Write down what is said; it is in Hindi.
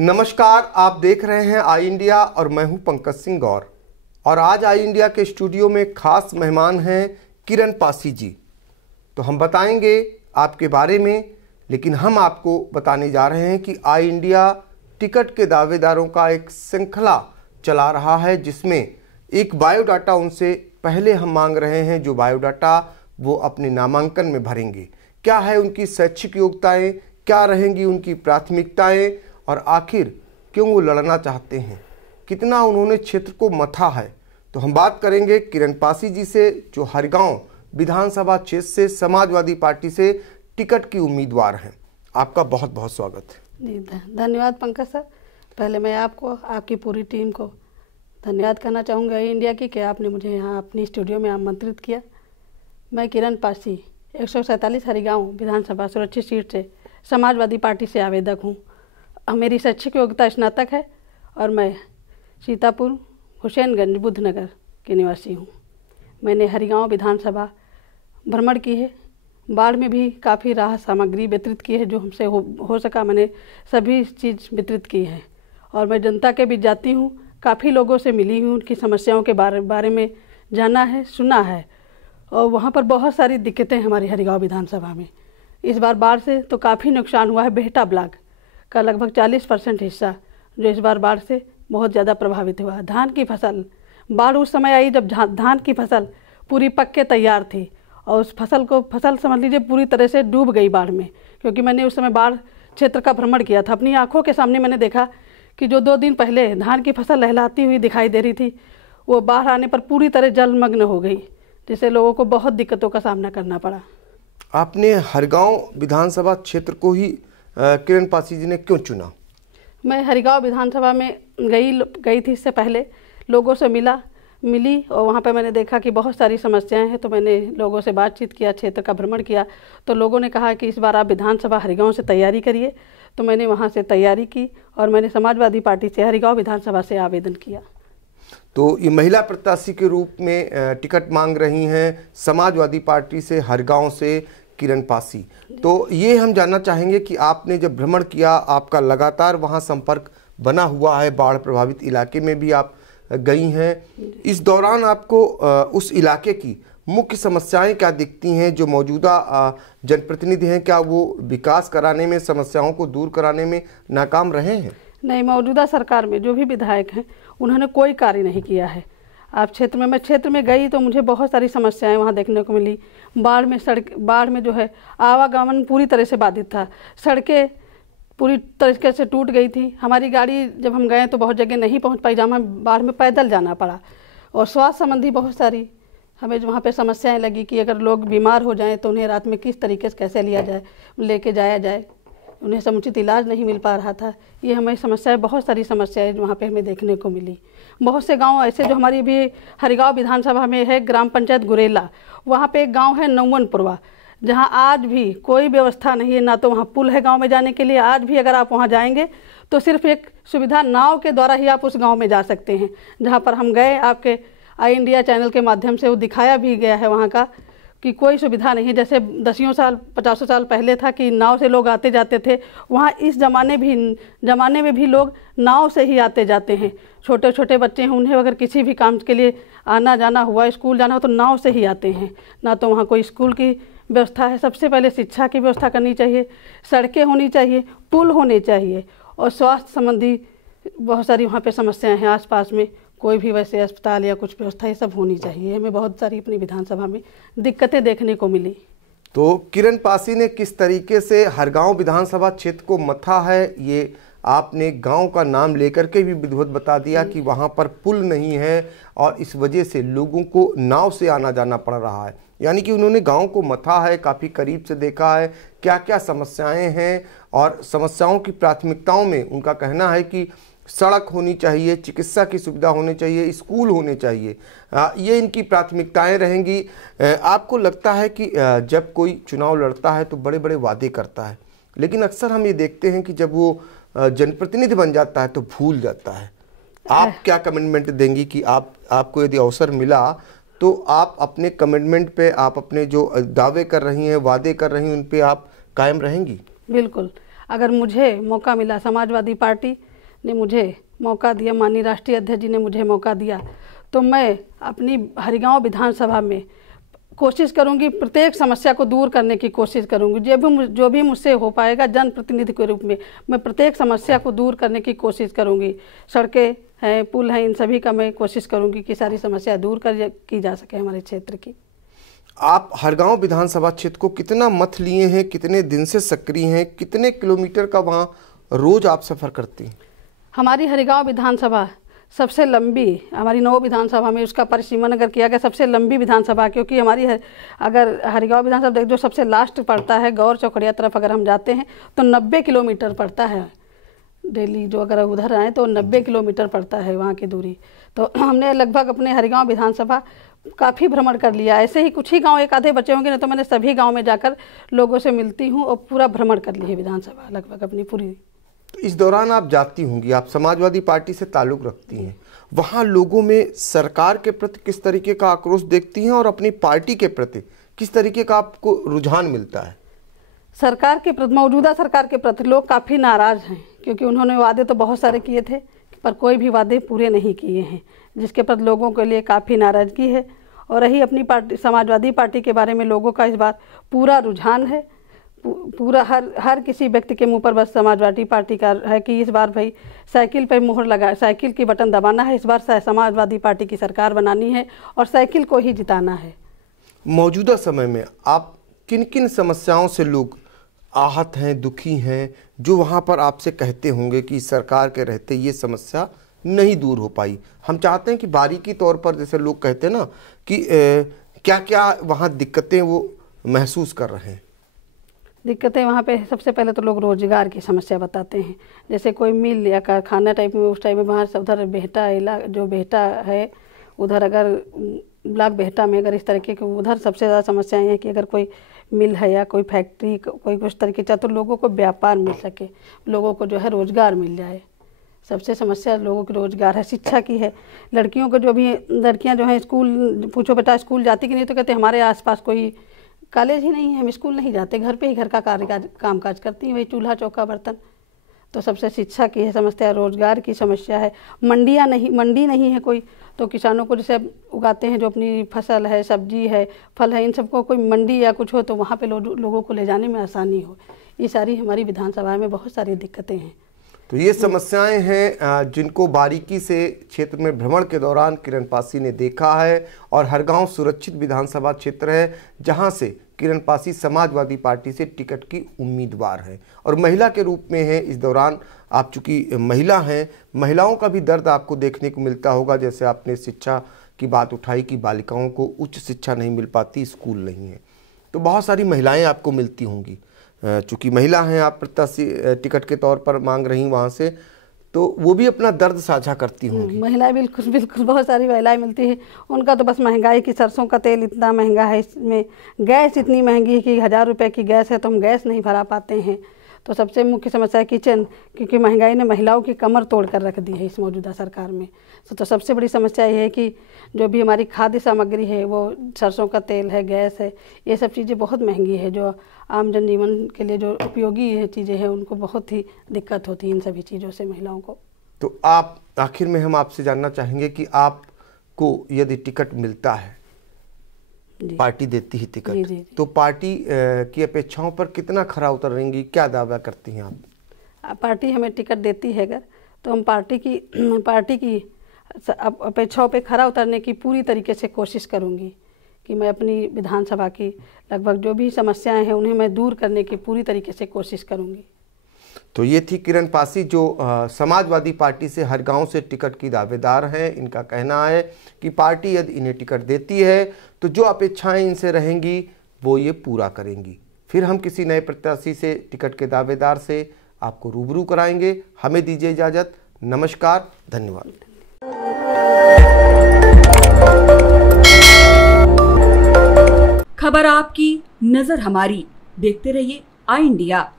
नमस्कार, आप देख रहे हैं आई इंडिया और मैं हूं पंकज सिंह गौर। और आज आई इंडिया के स्टूडियो में खास मेहमान हैं किरण पासी जी। तो हम बताएंगे आपके बारे में, लेकिन हम आपको बताने जा रहे हैं कि आई इंडिया टिकट के दावेदारों का एक श्रृंखला चला रहा है, जिसमें एक बायोडाटा उनसे पहले हम मांग रहे हैं, जो बायोडाटा वो अपने नामांकन में भरेंगे। क्या है उनकी शैक्षिक योग्यताएं, क्या रहेंगी उनकी प्राथमिकताएं, और आखिर क्यों वो लड़ना चाहते हैं, कितना उन्होंने क्षेत्र को मथा है। तो हम बात करेंगे किरण पासी जी से, जो हरगांव विधानसभा क्षेत्र से समाजवादी पार्टी से टिकट की उम्मीदवार हैं। आपका बहुत बहुत स्वागत है। जी धन्यवाद पंकज सर। पहले मैं आपको, आपकी पूरी टीम को धन्यवाद करना चाहूँगा आई इंडिया की, कि आपने मुझे यहाँ अपनी स्टूडियो में आमंत्रित किया। मैं किरण पासी 147 हरिगांव विधानसभा सुरक्षित सीट से समाजवादी पार्टी से आवेदक हूँ। मेरी शैक्षिक योग्यता स्नातक है और मैं सीतापुर हुसैनगंज बुद्धनगर के निवासी हूँ। मैंने हरिगांव विधानसभा भ्रमण की है, बाढ़ में भी काफ़ी राहत सामग्री वितरित की है, जो हमसे हो सका मैंने सभी चीज़ वितरित की है। और मैं जनता के बीच जाती हूँ, काफ़ी लोगों से मिली हूँ, उनकी समस्याओं के बारे में जाना है, सुना है। और वहाँ पर बहुत सारी दिक्कतें हमारी हरिगांव विधानसभा में। इस बार बाढ़ से तो काफ़ी नुकसान हुआ है। बेहटा ब्लॉक का लगभग 40% हिस्सा जो इस बार बाढ़ से बहुत ज़्यादा प्रभावित हुआ। धान की फसल, बाढ़ उस समय आई जब धान की फसल पूरी पक के तैयार थी, और उस फसल समझ लीजिए पूरी तरह से डूब गई बाढ़ में। क्योंकि मैंने उस समय बाढ़ क्षेत्र का भ्रमण किया था, अपनी आंखों के सामने मैंने देखा कि जो 2 दिन पहले धान की फसल लहलाती हुई दिखाई दे रही थी, वो बाढ़ आने पर पूरी तरह जलमग्न हो गई, जिससे लोगों को बहुत दिक्कतों का सामना करना पड़ा। आपने हरगांव विधानसभा क्षेत्र को ही किरण पासी जी ने क्यों चुना? मैं हरिगांव विधानसभा में गई थी। इससे पहले लोगों से मिली और वहाँ पे मैंने देखा कि बहुत सारी समस्याएं हैं। तो मैंने लोगों से बातचीत किया, क्षेत्र का भ्रमण किया। तो लोगों ने कहा कि इस बार आप विधानसभा हरिगांव से तैयारी करिए। तो मैंने वहाँ से तैयारी की और मैंने समाजवादी पार्टी से हरिगांव विधानसभा से आवेदन किया। तो ये महिला प्रत्याशी के रूप में टिकट मांग रही हैं समाजवादी पार्टी से हरगांव से किरण पासी। तो ये हम जानना चाहेंगे कि आपने जब भ्रमण किया, आपका लगातार वहाँ संपर्क बना हुआ है, बाढ़ प्रभावित इलाके में भी आप गई हैं। इस दौरान आपको उस इलाके की मुख्य समस्याएं क्या दिखती हैं? जो मौजूदा जनप्रतिनिधि हैं, क्या वो विकास कराने में, समस्याओं को दूर कराने में नाकाम रहे हैं? नहीं, मौजूदा सरकार में जो भी विधायक हैं उन्होंने कोई कार्य नहीं किया है। आप मैं क्षेत्र में गई तो मुझे बहुत सारी समस्याएं वहाँ देखने को मिली। बाढ़ में जो है आवागमन पूरी तरह से बाधित था। सड़कें पूरी तरीके से टूट गई थी। हमारी गाड़ी जब हम गए तो बहुत जगह नहीं पहुँच पाई, जहाँ हमें बाढ़ में पैदल जाना पड़ा। और स्वास्थ्य संबंधी बहुत सारी हमें वहाँ पे समस्याएं लगी कि अगर लोग बीमार हो जाएं तो उन्हें रात में किस तरीके से कैसे लेके जाया जाए, उन्हें समुचित इलाज नहीं मिल पा रहा था। ये हमें समस्याएं, बहुत सारी समस्याएं वहाँ पे हमें देखने को मिली। बहुत से गांव ऐसे जो हमारी भी हरिगांव विधानसभा में है, ग्राम पंचायत गुरेला, वहाँ पे एक गांव है नौवनपुरवा, जहाँ आज भी कोई व्यवस्था नहीं है, ना तो वहाँ पुल है गांव में जाने के लिए। आज भी अगर आप वहाँ जाएंगे तो सिर्फ एक सुविधा नाव के द्वारा ही आप उस गाँव में जा सकते हैं। जहाँ पर हम गए, आपके आई इंडिया चैनल के माध्यम से वो दिखाया भी गया है वहाँ का, कि कोई सुविधा नहीं। जैसे 10 साल 50 साल पहले था कि नाव से लोग आते जाते थे, वहाँ इस ज़माने में भी लोग नाव से ही आते जाते हैं। छोटे छोटे बच्चे हैं, उन्हें अगर किसी भी काम के लिए आना जाना हुआ, स्कूल जाना हो, तो नाव से ही आते हैं। ना तो वहाँ कोई स्कूल की व्यवस्था है। सबसे पहले शिक्षा की व्यवस्था करनी चाहिए, सड़कें होनी चाहिए, पुल होने चाहिए, और स्वास्थ्य संबंधी बहुत सारी वहाँ पर समस्याएँ हैं। आसपास में कोई भी वैसे अस्पताल या कुछ व्यवस्था, ये सब होनी चाहिए। हमें बहुत सारी अपनी विधानसभा में दिक्कतें देखने को मिली। तो किरण पासी ने किस तरीके से हरगांव विधानसभा क्षेत्र को मथा है, ये आपने गांव का नाम लेकर के भी विधिवत बता दिया कि वहां पर पुल नहीं है और इस वजह से लोगों को नाव से आना जाना पड़ रहा है। यानी कि उन्होंने गांव को मथा है, काफ़ी करीब से देखा है, क्या क्या समस्याएं हैं, और समस्याओं की प्राथमिकताओं में उनका कहना है कि सड़क होनी चाहिए, चिकित्सा की सुविधा होनी चाहिए, स्कूल होने चाहिए। ये इनकी प्राथमिकताएं रहेंगी। आपको लगता है कि जब कोई चुनाव लड़ता है तो बड़े बड़े वादे करता है, लेकिन अक्सर हम ये देखते हैं कि जब वो जनप्रतिनिधि बन जाता है तो भूल जाता है। आप क्या कमिटमेंट देंगी कि आपको यदि अवसर मिला तो आप अपने कमिटमेंट पे, आप अपने जो दावे कर रही हैं, वादे कर रही हैं, उन पे आप कायम रहेंगी? बिल्कुल। अगर मुझे मौका मिला समाजवादी पार्टी ने मुझे मौका दिया, माननीय राष्ट्रीय अध्यक्ष जी ने मुझे मौका दिया, तो मैं अपनी हरिगांव विधानसभा में कोशिश करूंगी, प्रत्येक समस्या को दूर करने की कोशिश करूंगी। जो भी मुझसे हो पाएगा जनप्रतिनिधि के रूप में मैं प्रत्येक समस्या को दूर करने की कोशिश करूंगी। सड़कें हैं, पुल हैं, इन सभी का मैं कोशिश करूंगी कि सारी समस्या दूर की जा सके हमारे क्षेत्र की। आप हरगांव विधानसभा क्षेत्र को कितना मत लिए हैं, कितने दिन से सक्रिय हैं, कितने किलोमीटर का वहाँ रोज आप सफ़र करती हैं? हमारी हरिगांव विधानसभा सबसे लंबी, हमारी 9 विधानसभा में उसका परिसीमन अगर किया गया, सबसे लंबी विधानसभा, क्योंकि हमारी अगर हरिगांव विधानसभा जो सबसे लास्ट पड़ता है गौर चौकड़िया तरफ अगर हम जाते हैं तो 90 किलोमीटर पड़ता है डेली। जो अगर उधर आए तो 90 किलोमीटर पड़ता है वहाँ की दूरी। तो हमने लगभग अपने हरिगांव विधानसभा काफ़ी भ्रमण कर लिया। ऐसे ही कुछ ही गांव एक आधे बचे होंगे, नहीं तो मैंने सभी गांव में जाकर लोगों से मिलती हूँ और पूरा भ्रमण कर ली है विधानसभा लगभग अपनी पूरी। तो इस दौरान आप जाती होंगी, आप समाजवादी पार्टी से ताल्लुक़ रखती हैं, वहाँ लोगों में सरकार के प्रति किस तरीके का आक्रोश देखती हैं और अपनी पार्टी के प्रति किस तरीके का आपको रुझान मिलता है? सरकार के प्रति, मौजूदा सरकार के प्रति लोग काफ़ी नाराज़ हैं, क्योंकि उन्होंने वादे तो बहुत सारे किए थे पर कोई भी वादे पूरे नहीं किए हैं, जिसके प्रति लोगों के लिए काफ़ी नाराज़गी है। और रही अपनी पार्टी समाजवादी पार्टी के बारे में लोगों का इस बार पूरा रुझान है, पूरा हर किसी व्यक्ति के मुंह पर बस समाजवादी पार्टी का है कि इस बार भाई साइकिल पर मोहर लगा, साइकिल की बटन दबाना है, इस बार समाजवादी पार्टी की सरकार बनानी है और साइकिल को ही जिताना है। मौजूदा समय में आप किन किन समस्याओं से लोग आहत हैं, दुखी हैं, जो वहाँ पर आपसे कहते होंगे कि सरकार के रहते ये समस्या नहीं दूर हो पाई? हम चाहते हैं कि बारीकी तौर पर, जैसे लोग कहते हैं ना कि क्या क्या वहाँ दिक्कतें वो महसूस कर रहे हैं। दिक्कतें वहाँ पे सबसे पहले तो लोग रोजगार की समस्या बताते हैं, जैसे कोई मिल या कारखाना टाइप में, उस टाइप में वहाँ उधर बेहटा जो बेहटा है उधर, अगर ब्लॉक बेहटा में अगर इस तरीके के उधर सबसे ज़्यादा समस्याएं हैं कि अगर कोई मिल है या कोई फैक्ट्री कोई कुछ तरीके का, तो लोगों को व्यापार मिल सके, लोगों को जो है रोज़गार मिल जाए। सबसे समस्या लोगों की रोज़गार है। शिक्षा की है, लड़कियों को जो भी लड़कियां जो हैं स्कूल, पूछो बेटा स्कूल जाती कि नहीं, तो कहते हमारे आसपास कोई कॉलेज ही नहीं है, हम स्कूल नहीं जाते, घर पे ही घर का काम काज करती हैं, वही चूल्हा चौका बर्तन। तो सबसे शिक्षा की है समस्या, रोज़गार की समस्या है। मंडी नहीं है कोई, तो किसानों को जैसे उगाते हैं जो अपनी फसल है, सब्जी है, फल है, इन सबको कोई मंडी या कुछ हो तो वहाँ पे लोगों को ले जाने में आसानी हो। ये सारी हमारी विधानसभा में बहुत सारी दिक्कतें हैं। तो ये समस्याएं हैं जिनको बारीकी से क्षेत्र में भ्रमण के दौरान किरण पासी ने देखा है। और हरगांव सुरक्षित विधानसभा क्षेत्र है जहां से किरण पासी समाजवादी पार्टी से टिकट की उम्मीदवार हैं और महिला के रूप में है। इस दौरान आप चूंकि महिला हैं, महिलाओं का भी दर्द आपको देखने को मिलता होगा। जैसे आपने शिक्षा की बात उठाई कि बालिकाओं को उच्च शिक्षा नहीं मिल पाती, स्कूल नहीं है, तो बहुत सारी महिलाएं आपको मिलती होंगी। चूँकि महिला हैं, आप प्रत्याशी टिकट के तौर पर मांग रही वहाँ से, तो वो भी अपना दर्द साझा करती होंगी। महिलाएं बिल्कुल बहुत सारी महिलाएं मिलती हैं। उनका तो बस महंगाई की, सरसों का तेल इतना महंगा है, इसमें गैस इतनी महंगी है कि 1000 रुपये की गैस है तो हम गैस नहीं भरा पाते हैं। तो सबसे मुख्य समस्या है किचन, क्योंकि महंगाई ने महिलाओं की कमर तोड़ कर रख दी है इस मौजूदा सरकार में। तो सबसे बड़ी समस्या ये है कि जो भी हमारी खाद्य सामग्री है, वो सरसों का तेल है, गैस है, ये सब चीज़ें बहुत महंगी है। जो आम जनजीवन के लिए जो उपयोगी चीज़ें हैं उनको बहुत ही दिक्कत होती है इन सभी चीज़ों से महिलाओं को। तो आप आखिर में हम आपसे जानना चाहेंगे कि आपको यदि टिकट मिलता है, पार्टी देती है टिकट, जी। तो पार्टी की अपेक्षाओं पर कितना खरा उतरेंगी, क्या दावा करती हैं आप? पार्टी हमें टिकट देती है अगर, तो हम पार्टी की अपेक्षाओं पे खरा उतरने की पूरी तरीके से कोशिश करूंगी कि मैं अपनी विधानसभा की लगभग जो भी समस्याएं हैं उन्हें मैं दूर करने की पूरी तरीके से कोशिश करूंगी। तो ये थी किरण पासी जो समाजवादी पार्टी से हरगांव से टिकट की दावेदार हैं। इनका कहना है कि पार्टी यदि इन्हें टिकट देती है तो जो अपेक्षाएं इनसे रहेंगी वो ये पूरा करेंगी। फिर हम किसी नए प्रत्याशी से, टिकट के दावेदार से आपको रूबरू कराएंगे। हमें दीजिए इजाज़त। नमस्कार, धन्यवाद। खबर आपकी, नजर हमारी। देखते रहिए आई इंडिया।